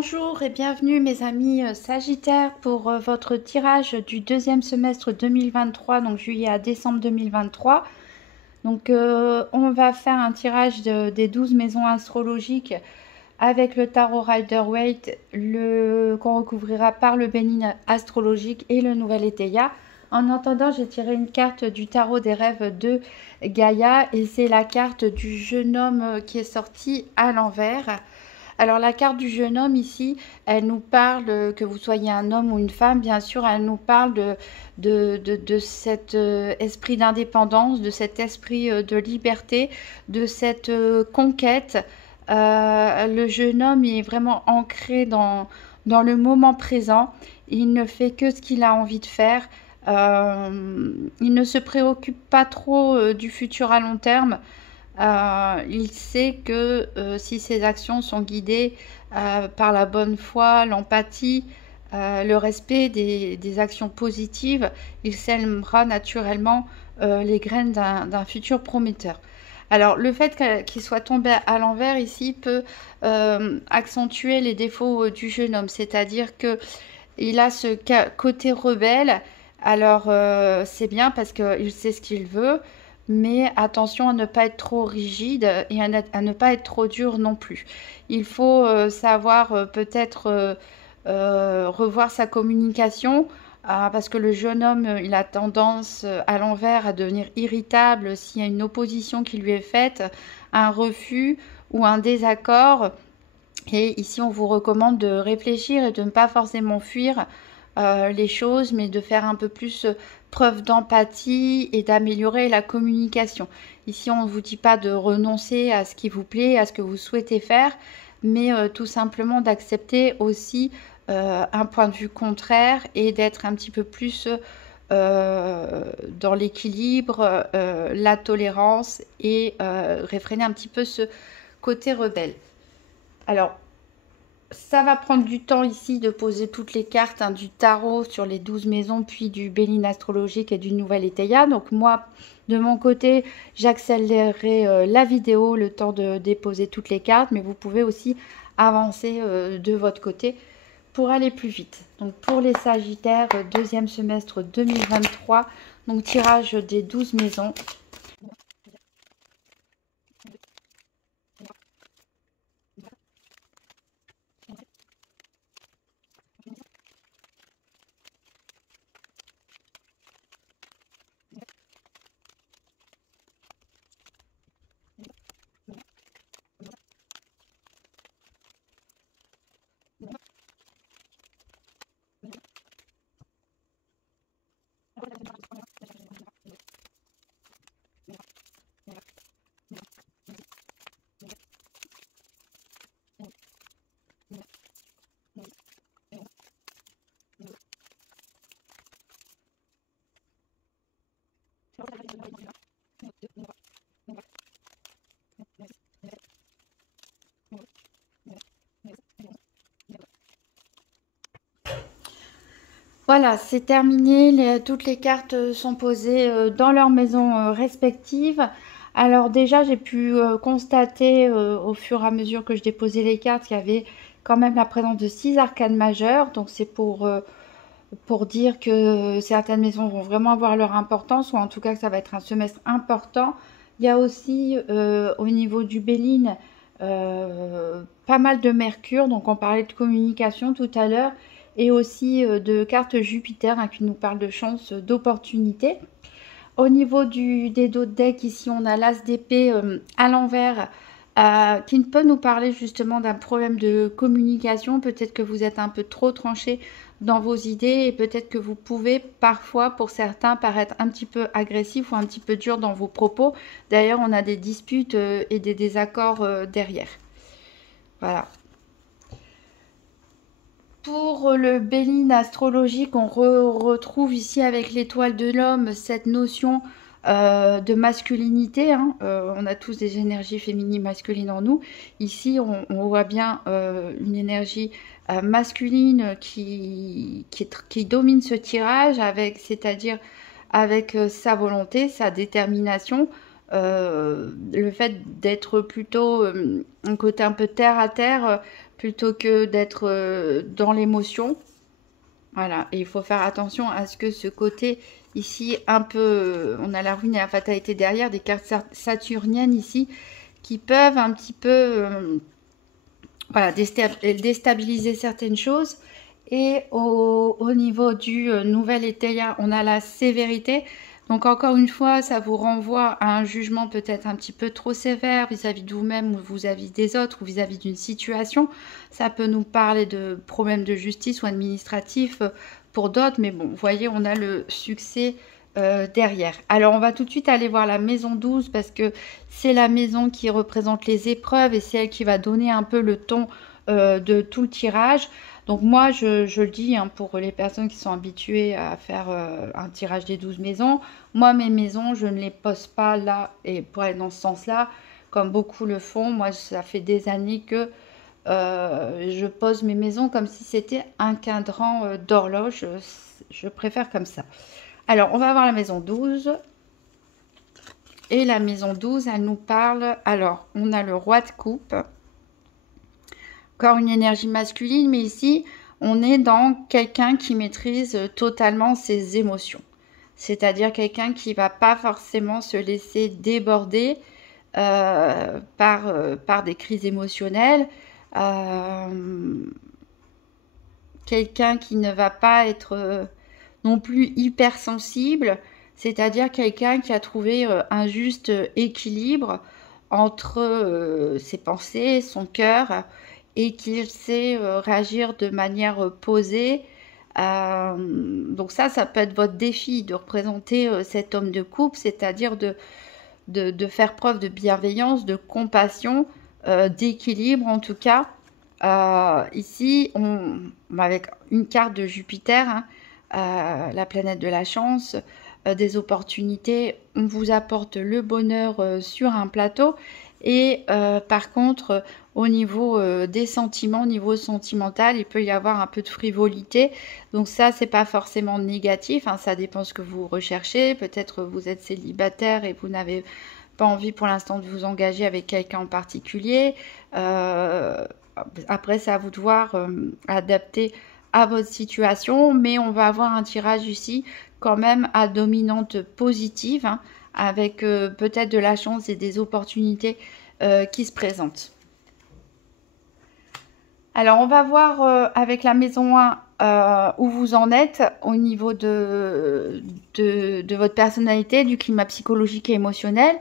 Bonjour et bienvenue mes amis Sagittaires pour votre tirage du deuxième semestre 2023, donc juillet à décembre 2023. Donc on va faire un tirage des 12 maisons astrologiques avec le tarot Rider-Waite, qu'on recouvrira par le Bénin astrologique et le Nouvel Étéia. En attendant, j'ai tiré une carte du tarot des rêves de Gaïa et c'est la carte du jeune homme qui est sorti à l'envers. Alors la carte du jeune homme ici, elle nous parle, que vous soyez un homme ou une femme, bien sûr, elle nous parle de cet esprit d'indépendance, de cet esprit de liberté, de cette conquête. Le jeune homme est vraiment ancré dans le moment présent. Il ne fait que ce qu'il a envie de faire. Il ne se préoccupe pas trop du futur à long terme. Il sait que si ses actions sont guidées par la bonne foi, l'empathie, le respect des actions positives, il sèmera naturellement les graines d'un futur prometteur. Alors, le fait qu'il soit tombé à l'envers ici peut accentuer les défauts du jeune homme, c'est-à-dire que il a ce côté rebelle. Alors, c'est bien parce qu'il sait ce qu'il veut, mais attention à ne pas être trop rigide et à ne pas être trop dur non plus. Il faut savoir peut-être revoir sa communication parce que le jeune homme, il a tendance à l'envers à devenir irritable s'il y a une opposition qui lui est faite, un refus ou un désaccord. Et ici, on vous recommande de réfléchir et de ne pas forcément fuir les choses, mais de faire un peu plus preuve d'empathie et d'améliorer la communication. Ici, on ne vous dit pas de renoncer à ce qui vous plaît, à ce que vous souhaitez faire, mais tout simplement d'accepter aussi un point de vue contraire et d'être un petit peu plus dans l'équilibre, la tolérance et réfréner un petit peu ce côté rebelle. Alors, ça va prendre du temps ici de poser toutes les cartes du tarot sur les 12 maisons, puis du Béline astrologique et du Nouvel Étéia. Donc moi, de mon côté, j'accélérerai la vidéo, le temps de déposer toutes les cartes, mais vous pouvez aussi avancer de votre côté pour aller plus vite. Donc pour les Sagittaires, deuxième semestre 2023, donc tirage des 12 maisons. Voilà, c'est terminé. Toutes les cartes sont posées dans leurs maisons respectives. Alors déjà, j'ai pu constater au fur et à mesure que je déposais les cartes qu'il y avait quand même la présence de 6 arcanes majeures. Donc c'est pour dire que certaines maisons vont vraiment avoir leur importance, ou en tout cas que ça va être un semestre important. Il y a aussi au niveau du Béline pas mal de Mercure, donc on parlait de communication tout à l'heure, et aussi de cartes Jupiter qui nous parle de chance, d'opportunité. Au niveau des dos de deck, ici on a l'As d'épée à l'envers qui peut nous parler justement d'un problème de communication. Peut-être que vous êtes un peu trop tranché dans vos idées et peut-être que vous pouvez parfois, pour certains, paraître un petit peu agressif ou un petit peu dur dans vos propos. D'ailleurs, on a des disputes et des désaccords derrière. Voilà. Pour le Béline astrologique, on retrouve ici avec l'étoile de l'homme cette notion de masculinité. On a tous des énergies féminines masculines en nous. Ici, on voit bien une énergie masculine qui domine ce tirage, c'est-à-dire avec sa volonté, sa détermination. Le fait d'être plutôt un côté un peu terre à terre plutôt que d'être dans l'émotion. Voilà, et il faut faire attention à ce que ce côté ici, un peu, on a la ruine et la fatalité derrière, des cartes saturniennes ici, qui peuvent un petit peu voilà, déstabiliser certaines choses. Et au niveau du nouvel étayer, on a la sévérité. Donc encore une fois, ça vous renvoie à un jugement peut-être un petit peu trop sévère vis-à-vis de vous-même ou vis-à-vis des autres ou vis-à-vis d'une situation. Ça peut nous parler de problèmes de justice ou administratifs pour d'autres. Mais bon, vous voyez, on a le succès derrière. Alors on va tout de suite aller voir la maison 12 parce que c'est la maison qui représente les épreuves et c'est elle qui va donner un peu le ton de tout le tirage. Donc moi je le dis hein, pour les personnes qui sont habituées à faire un tirage des 12 maisons, moi mes maisons je ne les pose pas là et pour aller dans ce sens là comme beaucoup le font. Moi ça fait des années que je pose mes maisons comme si c'était un cadran d'horloge, je préfère comme ça. Alors, on va voir la maison 12. Et la maison 12, elle nous parle... Alors, on a le roi de coupe. Encore une énergie masculine, mais ici, on est dans quelqu'un qui maîtrise totalement ses émotions. C'est-à-dire quelqu'un qui ne va pas forcément se laisser déborder par des crises émotionnelles. Quelqu'un qui ne va pas être... non plus hypersensible, c'est-à-dire quelqu'un qui a trouvé un juste équilibre entre ses pensées, son cœur, et qui sait réagir de manière posée. Donc ça peut être votre défi de représenter cet homme de couple, c'est-à-dire de faire preuve de bienveillance, de compassion, d'équilibre en tout cas. Ici, avec une carte de Jupiter, hein, la planète de la chance, des opportunités, on vous apporte le bonheur sur un plateau et par contre au niveau des sentiments, au niveau sentimental, il peut y avoir un peu de frivolité, donc ça c'est pas forcément négatif, hein, ça dépend ce que vous recherchez. Peut-être vous êtes célibataire et vous n'avez pas envie pour l'instant de vous engager avec quelqu'un en particulier. Après c'est à vous de voir, adapter à votre situation, mais on va avoir un tirage ici quand même à dominante positive, hein, avec peut-être de la chance et des opportunités qui se présentent. Alors on va voir avec la maison 1 où vous en êtes au niveau de votre personnalité, du climat psychologique et émotionnel,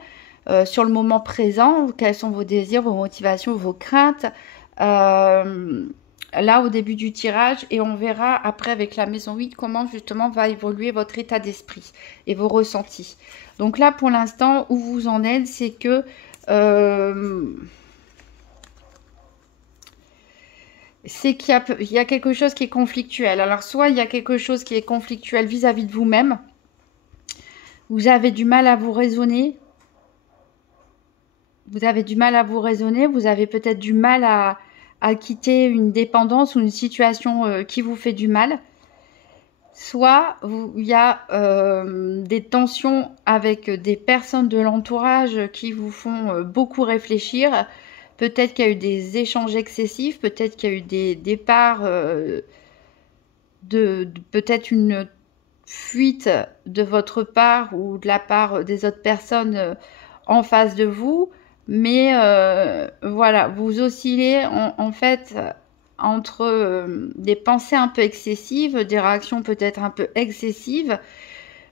sur le moment présent, quels sont vos désirs, vos motivations, vos craintes, là au début du tirage, et on verra après avec la maison 8 comment justement va évoluer votre état d'esprit et vos ressentis. Donc là pour l'instant où vous en êtes, c'est que qu'il y a quelque chose qui est conflictuel. Alors soit il y a quelque chose qui est conflictuel vis-à-vis de vous-même, vous avez du mal à vous raisonner, vous avez peut-être du mal à quitter une dépendance ou une situation qui vous fait du mal. Soit il y a des tensions avec des personnes de l'entourage qui vous font beaucoup réfléchir. Peut-être qu'il y a eu des échanges excessifs, peut-être qu'il y a eu des départs, peut-être une fuite de votre part ou de la part des autres personnes en face de vous. Mais voilà, vous oscillez en fait entre des pensées un peu excessives, des réactions peut-être un peu excessives,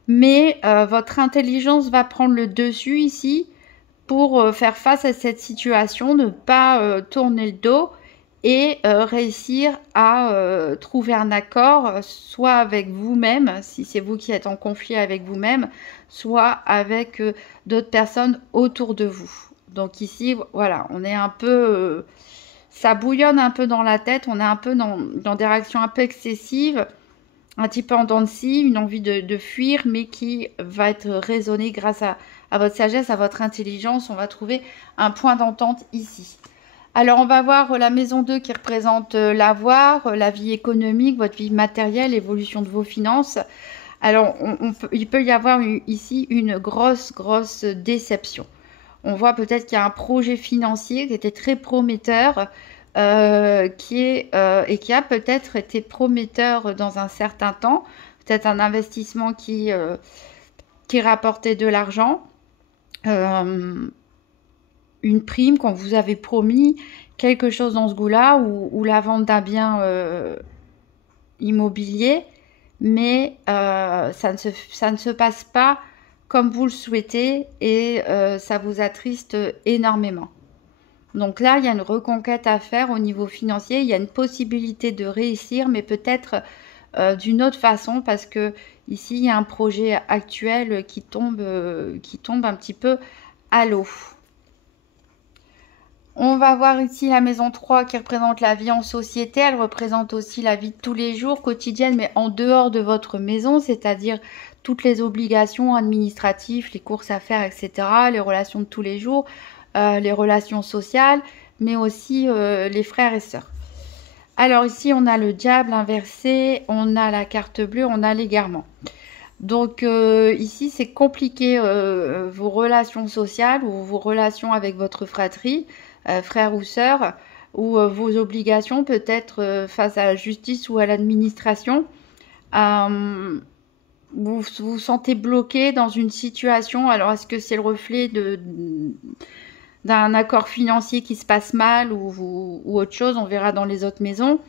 mais votre intelligence va prendre le dessus ici pour faire face à cette situation, ne pas tourner le dos et réussir à trouver un accord, soit avec vous-même, si c'est vous qui êtes en conflit avec vous-même, soit avec d'autres personnes autour de vous. Donc ici, voilà, on est un peu... ça bouillonne un peu dans la tête, on est un peu dans des réactions un peu excessives, un petit peu en dents de scie, une envie de fuir, mais qui va être raisonnée grâce à votre sagesse, à votre intelligence. On va trouver un point d'entente ici. Alors, on va voir la maison 2 qui représente l'avoir, la vie économique, votre vie matérielle, l'évolution de vos finances. Alors, il peut y avoir ici une grosse déception. On voit peut-être qu'il y a un projet financier qui était très prometteur, et qui a peut-être été prometteur dans un certain temps, peut-être un investissement qui rapportait de l'argent, une prime qu'on vous avait promis, quelque chose dans ce goût-là, ou la vente d'un bien immobilier, mais ça ne se passe pas comme vous le souhaitez et ça vous attriste énormément. Donc là, il y a une reconquête à faire au niveau financier, il y a une possibilité de réussir, mais peut-être d'une autre façon, parce que ici, il y a un projet actuel qui tombe un petit peu à l'eau. On va voir ici la maison 3 qui représente la vie en société. Elle représente aussi la vie de tous les jours, quotidienne, mais en dehors de votre maison, c'est-à-dire toutes les obligations administratives, les courses à faire, etc., les relations de tous les jours, les relations sociales, mais aussi les frères et sœurs. Alors ici, on a le diable inversé, on a la carte bleue, on a l'égarement. Donc ici, c'est compliqué vos relations sociales ou vos relations avec votre fratrie, frère ou sœur, ou vos obligations peut-être face à la justice ou à l'administration. Vous vous sentez bloqué dans une situation. Alors, est-ce que c'est le reflet d'un accord financier qui se passe mal ou autre chose? On verra dans les autres maisons.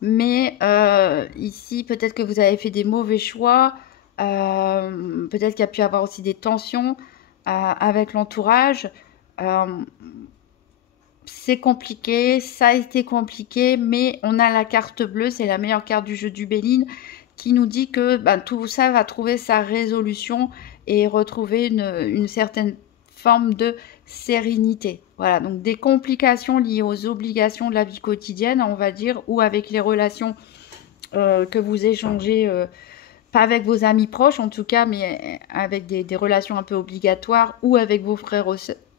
Mais ici, peut-être que vous avez fait des mauvais choix. Peut-être qu'il y a pu avoir aussi des tensions avec l'entourage. C'est compliqué, ça a été compliqué, mais on a la carte bleue, c'est la meilleure carte du jeu du Béline, qui nous dit que tout ça va trouver sa résolution et retrouver une certaine forme de sérénité. Voilà, donc des complications liées aux obligations de la vie quotidienne, on va dire, ou avec les relations que vous échangez, pas avec vos amis proches en tout cas, mais avec des relations un peu obligatoires, ou avec vos frères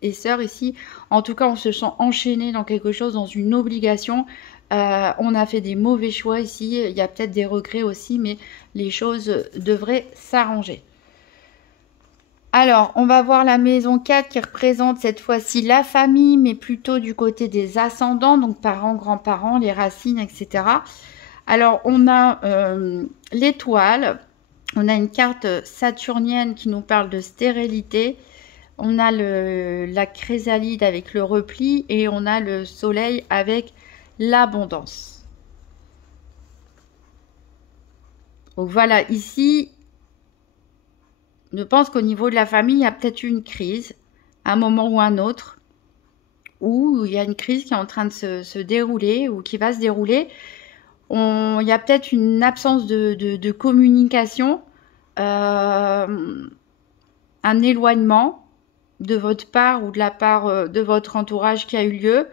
et sœurs ici. En tout cas, on se sent enchaîné dans quelque chose, dans une obligation. On a fait des mauvais choix ici, il y a peut-être des regrets aussi, mais les choses devraient s'arranger. Alors, on va voir la maison 4 qui représente cette fois-ci la famille, mais plutôt du côté des ascendants, donc parents, grands-parents, les racines, etc. Alors, on a l'étoile, on a une carte saturnienne qui nous parle de stérilité, on a la chrysalide avec le repli et on a le soleil avec l'abondance. Donc voilà, ici, je pense qu'au niveau de la famille, il y a peut-être eu une crise, à un moment ou un autre, où il y a une crise qui est en train de se dérouler ou qui va se dérouler. Il y a peut-être une absence de communication, un éloignement de votre part ou de la part de votre entourage qui a eu lieu.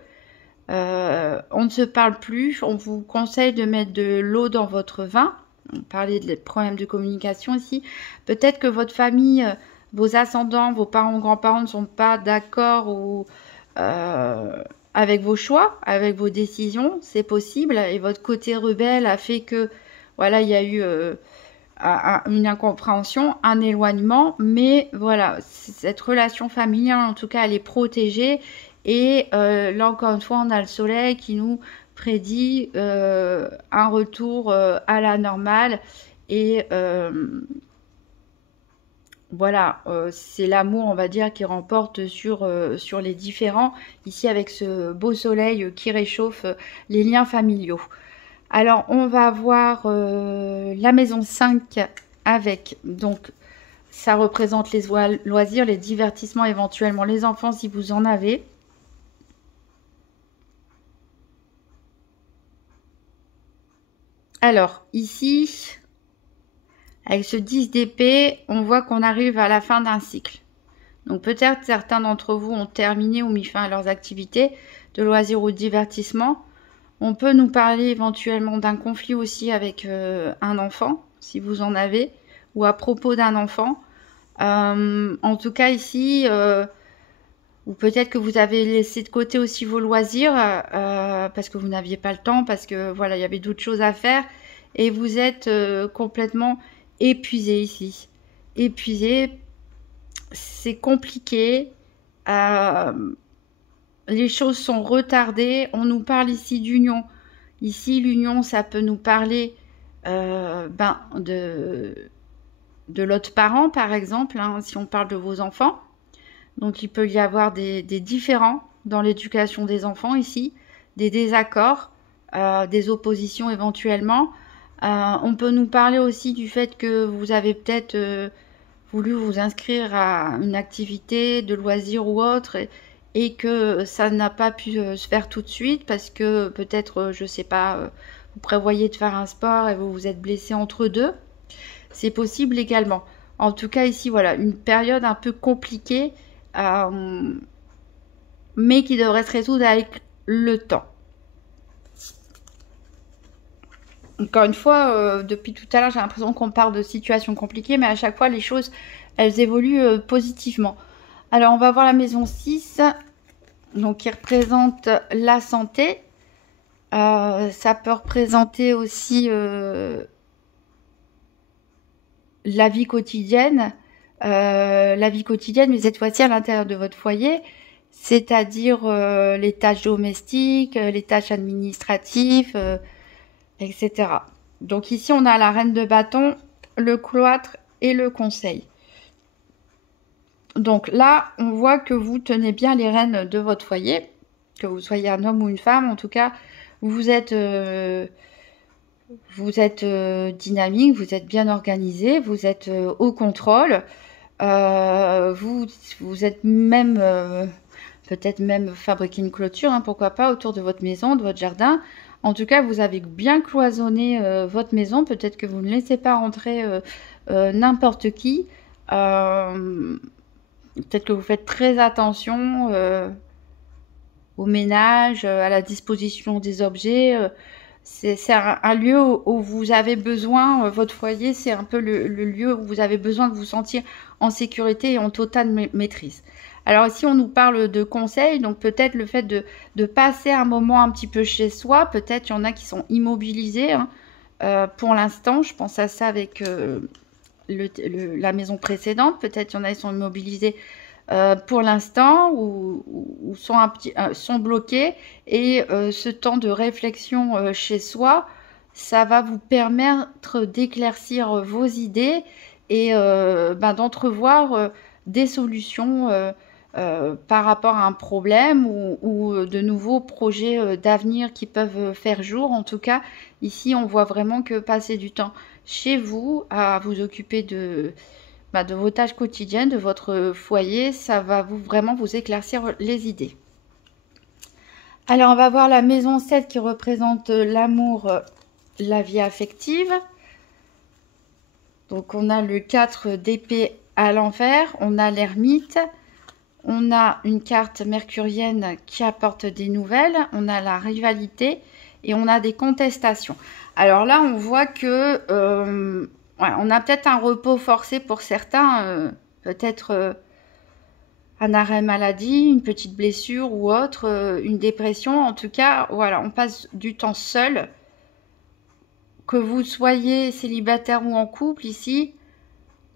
On ne se parle plus. On vous conseille de mettre de l'eau dans votre vin. On parlait de problèmes de communication ici. Peut-être que votre famille, vos ascendants, vos parents ou grands-parents ne sont pas d'accord ou avec vos choix, avec vos décisions. C'est possible. Et votre côté rebelle a fait que, voilà, il y a eu une incompréhension, un éloignement, mais voilà, cette relation familiale, en tout cas, elle est protégée. Et là, encore une fois, on a le soleil qui nous prédit un retour à la normale. Et voilà, c'est l'amour, on va dire, qui remporte sur les différents. Ici, avec ce beau soleil qui réchauffe les liens familiaux. Alors, on va voir la maison 5 avec, donc, ça représente les loisirs, les divertissements, éventuellement les enfants si vous en avez. Alors, ici, avec ce 10 d'épée, on voit qu'on arrive à la fin d'un cycle. Donc, peut-être certains d'entre vous ont terminé ou mis fin à leurs activités de loisirs ou de divertissement. On peut nous parler éventuellement d'un conflit aussi avec un enfant, si vous en avez, ou à propos d'un enfant. En tout cas, ici, ou peut-être que vous avez laissé de côté aussi vos loisirs parce que vous n'aviez pas le temps, parce que voilà, il y avait d'autres choses à faire. Et vous êtes complètement épuisé ici. Épuisé, c'est compliqué. les choses sont retardées. On nous parle ici d'union. Ici, l'union, ça peut nous parler de l'autre parent, par exemple, hein, si on parle de vos enfants. Donc, il peut y avoir des différends dans l'éducation des enfants ici, des désaccords, des oppositions éventuellement. On peut nous parler aussi du fait que vous avez peut-être voulu vous inscrire à une activité de loisir ou autre et que ça n'a pas pu se faire tout de suite parce que peut-être, je sais pas, vous prévoyez de faire un sport et vous vous êtes blessé entre deux. C'est possible également. En tout cas, ici, voilà, une période un peu compliquée, mais qui devrait se résoudre avec le temps. Encore une fois, depuis tout à l'heure, j'ai l'impression qu'on parle de situations compliquées, mais à chaque fois, les choses, elles évoluent positivement. Alors, on va voir la maison 6, donc qui représente la santé. Ça peut représenter aussi la vie quotidienne. Mais cette fois-ci à l'intérieur de votre foyer, c'est-à-dire les tâches domestiques, les tâches administratives, etc. Donc ici, on a la reine de bâton, le cloître et le conseil. Donc là, on voit que vous tenez bien les rênes de votre foyer, que vous soyez un homme ou une femme, en tout cas, vous êtes dynamique, vous êtes bien organisé, vous êtes au contrôle, vous êtes même, peut-être même fabriquer une clôture, hein, pourquoi pas, autour de votre maison, de votre jardin. En tout cas, vous avez bien cloisonné votre maison. Peut-être que vous ne laissez pas rentrer n'importe qui. Peut-être que vous faites très attention au ménage, à la disposition des objets. C'est un lieu où vous avez besoin, votre foyer, c'est un peu le lieu où vous avez besoin de vous sentir en sécurité et en totale maîtrise. Alors ici, on nous parle de conseils, donc peut-être le fait de passer un moment un petit peu chez soi, peut-être il y en a qui sont immobilisés, hein, pour l'instant, je pense à ça avec la maison précédente, peut-être il y en a qui sont immobilisés pour l'instant ou sont bloqués et ce temps de réflexion chez soi, ça va vous permettre d'éclaircir vos idées et d'entrevoir des solutions par rapport à un problème ou de nouveaux projets d'avenir qui peuvent faire jour. En tout cas, ici, on voit vraiment que passer du temps chez vous à vous occuper de vos tâches quotidiennes, de votre foyer, ça va vraiment vous éclaircir les idées. Alors, on va voir la maison 7 qui représente l'amour, la vie affective. Donc, on a le 4 d'épée à l'envers, on a l'ermite, on a une carte mercurienne qui apporte des nouvelles, on a la rivalité et on a des contestations. Alors là, on voit que on a peut-être un repos forcé pour certains, peut-être un arrêt maladie, une petite blessure ou autre, une dépression. En tout cas, voilà, on passe du temps seul. Que vous soyez célibataire ou en couple, ici,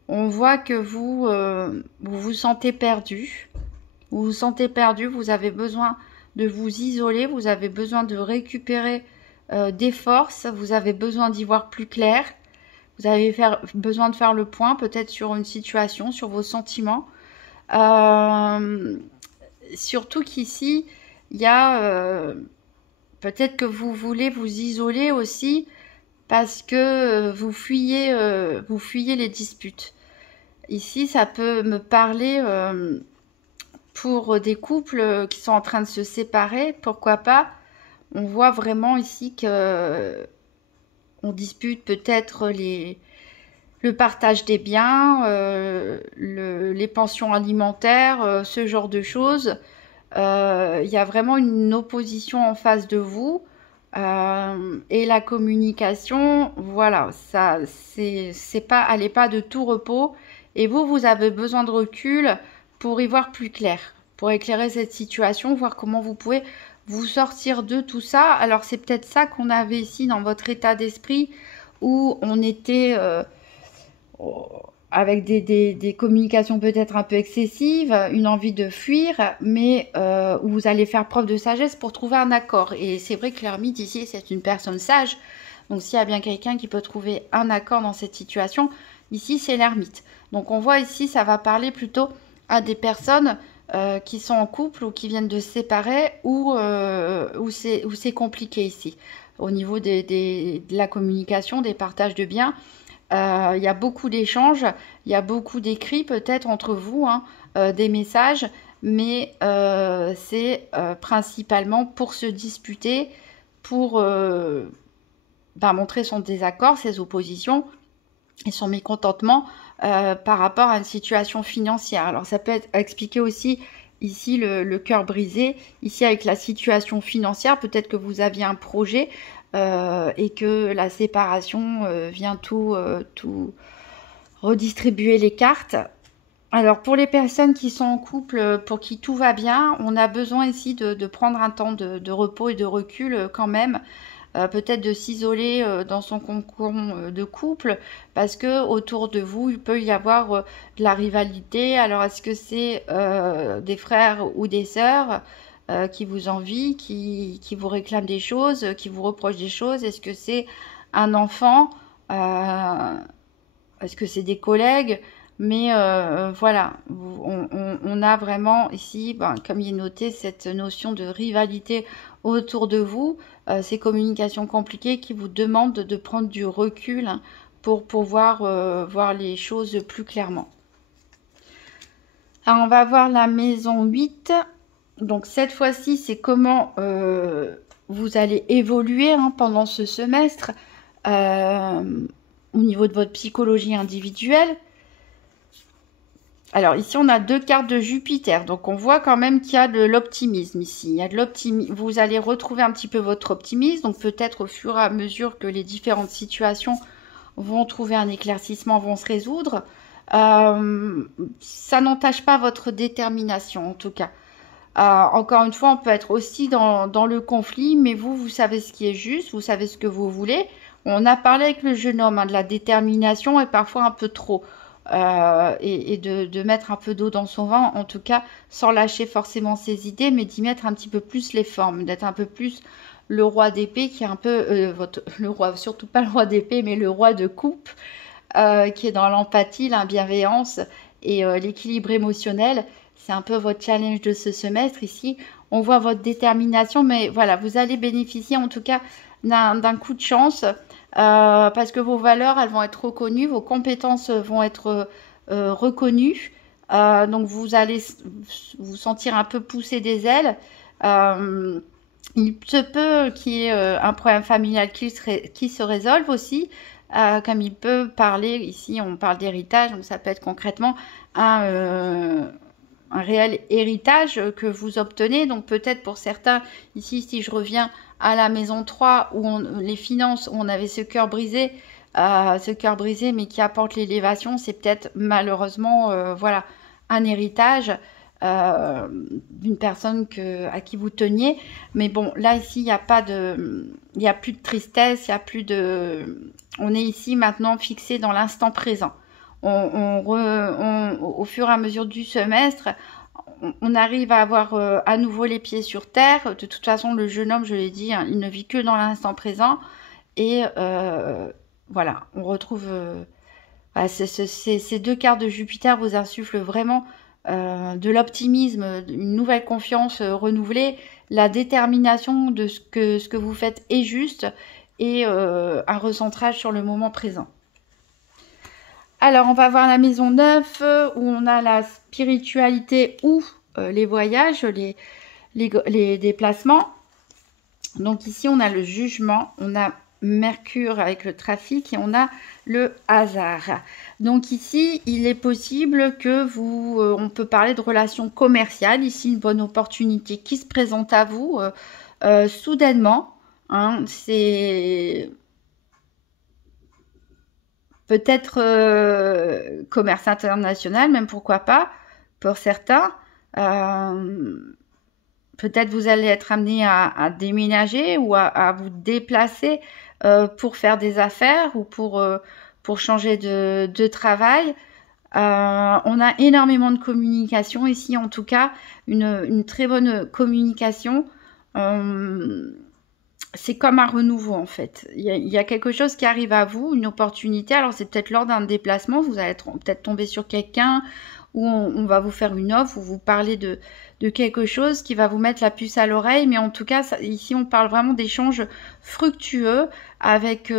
on voit que vous vous sentez perdu. Vous vous sentez perdu, vous avez besoin de vous isoler, vous avez besoin de récupérer des forces, vous avez besoin d'y voir plus clair. Vous avez besoin de faire le point peut-être sur une situation, sur vos sentiments. Surtout qu'ici, il y a peut-être que vous voulez vous isoler aussi parce que vous fuyez les disputes. Ici, ça peut me parler pour des couples qui sont en train de se séparer, pourquoi pas. On voit vraiment ici que on dispute peut-être le partage des biens, les pensions alimentaires, ce genre de choses. Il y a vraiment une opposition en face de vous. Et la communication, voilà, ça, elle n'est pas de tout repos. Et vous avez besoin de recul pour y voir plus clair, pour éclairer cette situation, voir comment vous pouvez vous sortir de tout ça. Alors c'est peut-être ça qu'on avait ici dans votre état d'esprit où on était avec des communications peut-être un peu excessives, une envie de fuir, mais où vous allez faire preuve de sagesse pour trouver un accord. Et c'est vrai que l'ermite ici, c'est une personne sage. Donc s'il y a bien quelqu'un qui peut trouver un accord dans cette situation, ici c'est l'ermite. Donc on voit ici, ça va parler plutôt à des personnes qui sont en couple ou qui viennent de se séparer ou où c'est compliqué ici. Au niveau de la communication, des partages de biens, il y a beaucoup d'échanges, il y a beaucoup d'écrits peut-être entre vous, hein, des messages, mais c'est principalement pour se disputer, pour montrer son désaccord, ses oppositions et son mécontentement par rapport à une situation financière. Alors ça peut être expliqué aussi ici le cœur brisé, ici avec la situation financière, peut-être que vous aviez un projet et que la séparation vient tout redistribuer les cartes. Alors pour les personnes qui sont en couple, pour qui tout va bien, on a besoin ici de prendre un temps de repos et de recul quand même. Peut-être de s'isoler dans son cocon de couple parce que autour de vous il peut y avoir de la rivalité. Alors est-ce que c'est des frères ou des sœurs qui vous envient, qui vous réclament des choses, qui vous reprochent des choses? Est-ce que c'est un enfant? Est-ce que c'est des collègues? Mais voilà, on a vraiment ici, comme il est noté, cette notion de rivalité autour de vous, ces communications compliquées qui vous demandent de prendre du recul pour pouvoir voir les choses plus clairement. Alors on va voir la maison 8. Donc cette fois-ci, c'est comment vous allez évoluer pendant ce semestre au niveau de votre psychologie individuelle. Alors ici, on a deux cartes de Jupiter, donc on voit quand même qu'il y a de l'optimisme ici. Il y a de l'optimisme. Vous allez retrouver un petit peu votre optimisme, donc peut-être au fur et à mesure que les différentes situations vont trouver un éclaircissement, vont se résoudre. Ça n'entache pas votre détermination en tout cas. Encore une fois, on peut être aussi dans le conflit, mais vous savez ce qui est juste, vous savez ce que vous voulez. On a parlé avec le jeune homme de la détermination et parfois un peu trop. Et de mettre un peu d'eau dans son vin, en tout cas, sans lâcher forcément ses idées, mais d'y mettre un petit peu plus les formes, d'être un peu plus le roi d'épée, qui est un peu, le roi, surtout pas le roi d'épée, mais le roi de coupe, qui est dans l'empathie, la bienveillance et l'équilibre émotionnel. C'est un peu votre challenge de ce semestre ici. On voit votre détermination, mais voilà, vous allez bénéficier en tout cas d'un coup de chance. Parce que vos valeurs, elles vont être reconnues, vos compétences vont être reconnues. Donc, vous allez vous sentir un peu pousser des ailes. Il se peut qu'il y ait un problème familial qui se résolve aussi. Comme il peut parler, ici on parle d'héritage, donc ça peut être concrètement un réel héritage que vous obtenez. Donc peut-être pour certains, ici si je reviens à la maison 3 où les finances, où on avait ce cœur brisé mais qui apporte l'élévation, c'est peut-être malheureusement voilà, un héritage d'une personne à qui vous teniez. Mais bon, là ici, il n'y a plus de tristesse, il y a plus de... On est ici maintenant fixé dans l'instant présent. Au fur et à mesure du semestre, on arrive à avoir à nouveau les pieds sur terre. De toute façon, le jeune homme, je l'ai dit, il ne vit que dans l'instant présent. Et voilà, on retrouve... ces deux cartes de Jupiter vous insufflent vraiment de l'optimisme, une nouvelle confiance renouvelée, la détermination de ce que vous faites est juste et un recentrage sur le moment présent. Alors, on va voir la maison 9 où on a la spiritualité ou les voyages, les déplacements. Donc ici, on a le jugement, on a Mercure avec le trafic et on a le hasard. Donc ici, il est possible que on peut parler de relations commerciales. Ici, une bonne opportunité qui se présente à vous soudainement. C'est peut-être commerce international, même pourquoi pas, pour certains. Peut-être vous allez être amené à déménager ou à vous déplacer pour faire des affaires ou pour changer de travail. On a énormément de communication ici, en tout cas, une très bonne communication. C'est comme un renouveau en fait. Il y a quelque chose qui arrive à vous, une opportunité. Alors c'est peut-être lors d'un déplacement, vous allez peut-être tomber sur quelqu'un ou on va vous faire une offre ou vous parler de quelque chose qui va vous mettre la puce à l'oreille. Mais en tout cas, ici on parle vraiment d'échanges fructueux avec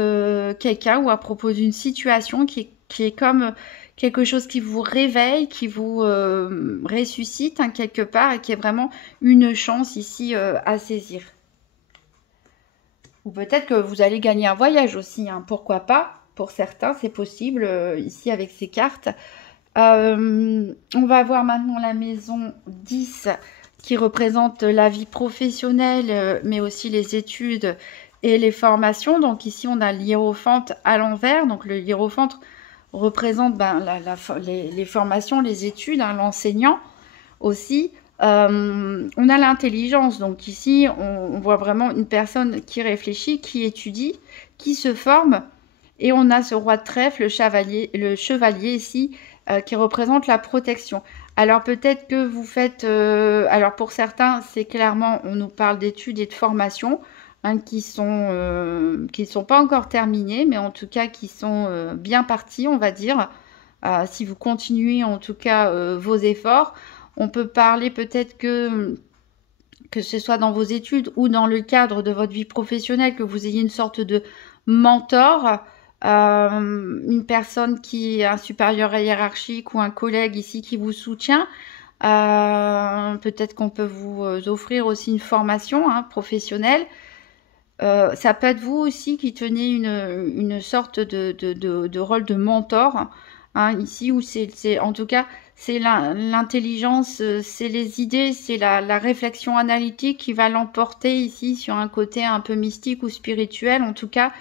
quelqu'un ou à propos d'une situation qui est comme quelque chose qui vous réveille, qui vous ressuscite hein, quelque part et qui est vraiment une chance ici à saisir. Ou peut-être que vous allez gagner un voyage aussi, hein, pourquoi pas. Pour certains, c'est possible ici avec ces cartes. On va voir maintenant la maison 10 qui représente la vie professionnelle, mais aussi les études et les formations. Donc ici, on a l'hiérophante à l'envers. Donc le hiérophante représente les formations, les études, hein, l'enseignant aussi. On a l'intelligence, donc ici on voit vraiment une personne qui réfléchit, qui étudie, qui se forme, et on a ce roi de trèfle, le chevalier ici, qui représente la protection. Alors peut-être que vous faites, alors pour certains c'est clairement, on nous parle d'études et de formation, hein, qui sont pas encore terminées, mais en tout cas qui sont bien parties, on va dire, si vous continuez en tout cas vos efforts. On peut parler peut-être que ce soit dans vos études ou dans le cadre de votre vie professionnelle, que vous ayez une sorte de mentor, une personne qui est un supérieur hiérarchique ou un collègue ici qui vous soutient. Peut-être qu'on peut vous offrir aussi une formation hein, professionnelle. Ça peut être vous aussi qui tenez une sorte de rôle de mentor hein, ici, où c'est en tout cas c'est l'intelligence, c'est les idées, c'est la réflexion analytique qui va l'emporter ici sur un côté un peu mystique ou spirituel. En tout cas,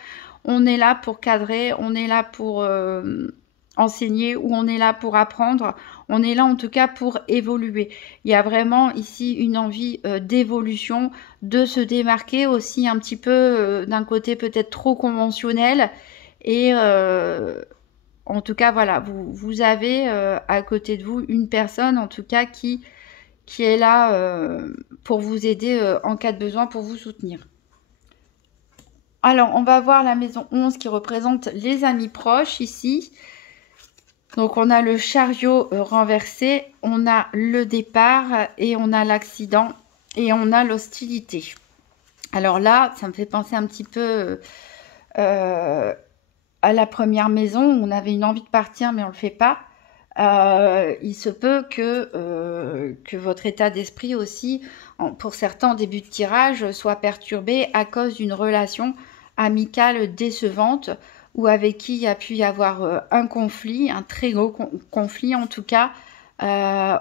on est là pour cadrer, on est là pour enseigner ou on est là pour apprendre. On est là en tout cas pour évoluer. Il y a vraiment ici une envie d'évolution, de se démarquer aussi un petit peu d'un côté peut-être trop conventionnel et en tout cas, voilà, vous avez à côté de vous une personne, en tout cas, qui est là pour vous aider en cas de besoin, pour vous soutenir. Alors, on va voir la maison 11 qui représente les amis proches ici. Donc, on a le chariot renversé, on a le départ et on a l'accident et on a l'hostilité. Alors là, ça me fait penser un petit peu à la première maison où on avait une envie de partir mais on ne le fait pas. Il se peut que votre état d'esprit aussi, pour certains en début de tirage, soit perturbé à cause d'une relation amicale décevante ou avec qui il y a pu y avoir un conflit, un très gros conflit en tout cas,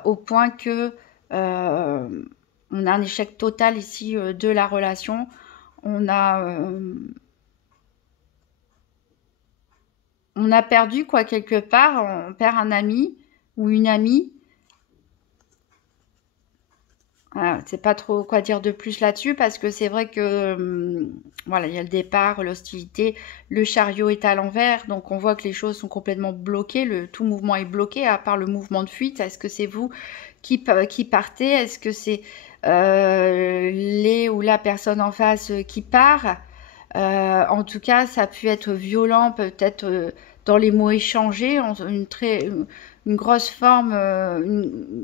au point que on a un échec total ici de la relation. On a perdu quoi quelque part, on perd un ami ou une amie. Voilà, c'est pas trop quoi dire de plus là-dessus parce que c'est vrai que voilà, il y a le départ, l'hostilité, le chariot est à l'envers, donc on voit que les choses sont complètement bloquées, tout mouvement est bloqué à part le mouvement de fuite. Est-ce que c'est vous qui partez? Est-ce que c'est les ou la personne en face qui part? En tout cas, ça a pu être violent, peut-être dans les mots échangés, une grosse forme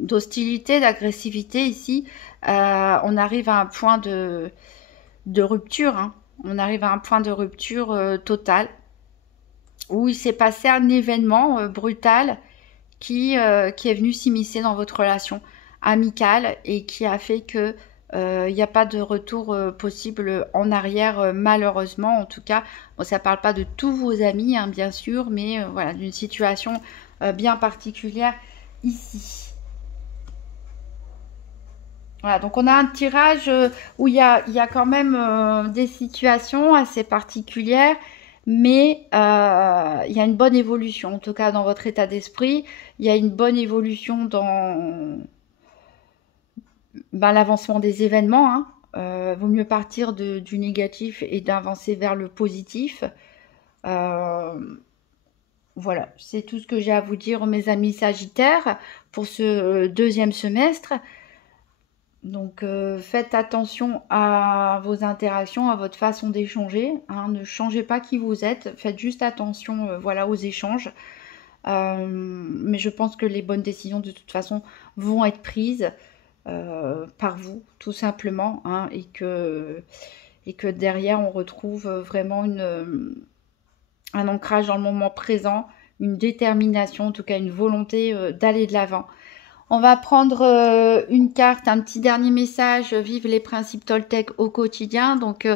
d'hostilité, d'agressivité ici. On arrive à un point de rupture. Hein. On arrive à un point de rupture totale où il s'est passé un événement brutal qui est venu s'immiscer dans votre relation amicale et qui a fait que il n'y a pas de retour possible en arrière malheureusement. En tout cas, bon, ça ne parle pas de tous vos amis hein, bien sûr, mais voilà, d'une situation bien particulière ici. Voilà, donc on a un tirage où il y a quand même des situations assez particulières, mais il y a une bonne évolution, en tout cas dans votre état d'esprit. Il y a une bonne évolution dans l'avancement des événements. Hein. Vaut mieux partir du négatif et d'avancer vers le positif. Voilà, c'est tout ce que j'ai à vous dire, mes amis Sagittaires, pour ce deuxième semestre. Donc, faites attention à vos interactions, à votre façon d'échanger, hein. Ne changez pas qui vous êtes, faites juste attention, voilà, aux échanges. Mais je pense que les bonnes décisions, de toute façon, vont être prises par vous, tout simplement, hein, et que derrière, on retrouve vraiment un ancrage dans le moment présent, une détermination, en tout cas une volonté d'aller de l'avant. On va prendre une carte, un petit dernier message, vive les principes Toltec au quotidien. Donc,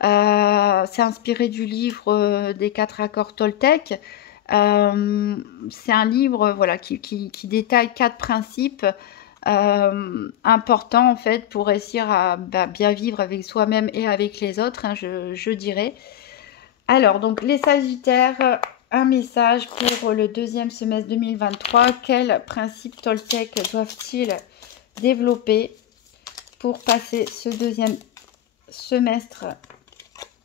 c'est inspiré du livre des 4 accords Toltec. C'est un livre voilà, qui détaille 4 principes importants en fait pour réussir à bien vivre avec soi-même et avec les autres, hein, je dirais. Alors, donc les Sagittaires, un message pour le deuxième semestre 2023. Quels principes Toltec doivent-ils développer pour passer ce deuxième semestre?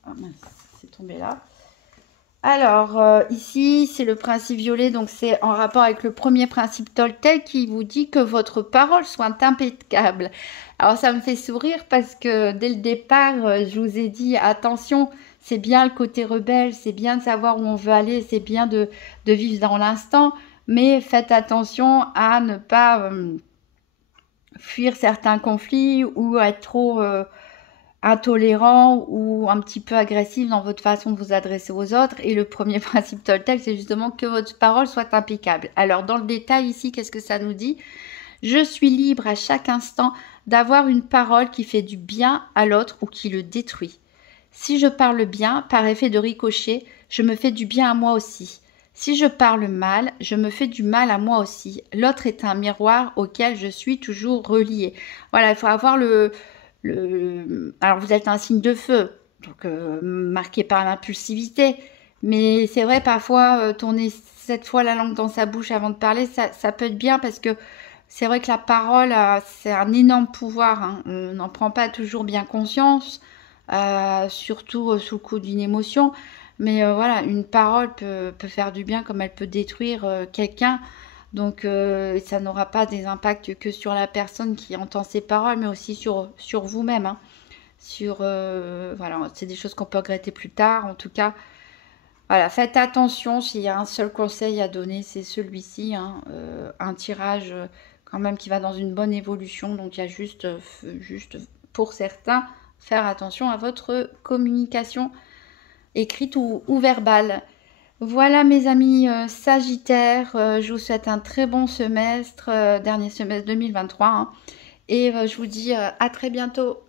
Oh mince, c'est tombé là. Alors, ici, c'est le principe violet, donc c'est en rapport avec le premier principe Toltec qui vous dit que votre parole soit impeccable. Alors, ça me fait sourire parce que dès le départ, je vous ai dit, attention, c'est bien le côté rebelle, c'est bien de savoir où on veut aller, c'est bien de vivre dans l'instant, mais faites attention à ne pas fuir certains conflits ou être trop intolérant ou un petit peu agressif dans votre façon de vous adresser aux autres. Et le premier principe Toltec, c'est justement que votre parole soit impeccable. Alors, dans le détail ici, qu'est-ce que ça nous dit? Je suis libre à chaque instant d'avoir une parole qui fait du bien à l'autre ou qui le détruit. Si je parle bien, par effet de ricochet, je me fais du bien à moi aussi. Si je parle mal, je me fais du mal à moi aussi. L'autre est un miroir auquel je suis toujours reliée. Voilà, il faut avoir alors vous êtes un signe de feu, donc marqué par l'impulsivité, mais c'est vrai parfois tourner 7 fois la langue dans sa bouche avant de parler, ça peut être bien parce que c'est vrai que la parole, c'est un énorme pouvoir, hein. On n'en prend pas toujours bien conscience, surtout sous le coup d'une émotion, mais voilà, une parole peut faire du bien comme elle peut détruire quelqu'un. Donc, ça n'aura pas des impacts que sur la personne qui entend ces paroles, mais aussi sur vous-même, hein. Voilà, c'est des choses qu'on peut regretter plus tard. En tout cas, voilà, faites attention. S'il y a un seul conseil à donner, c'est celui-ci, hein. Un tirage quand même qui va dans une bonne évolution. Donc, il y a juste pour certains, faire attention à votre communication écrite ou verbale. Voilà mes amis Sagittaires, je vous souhaite un très bon semestre, dernier semestre 2023, hein, et je vous dis à très bientôt.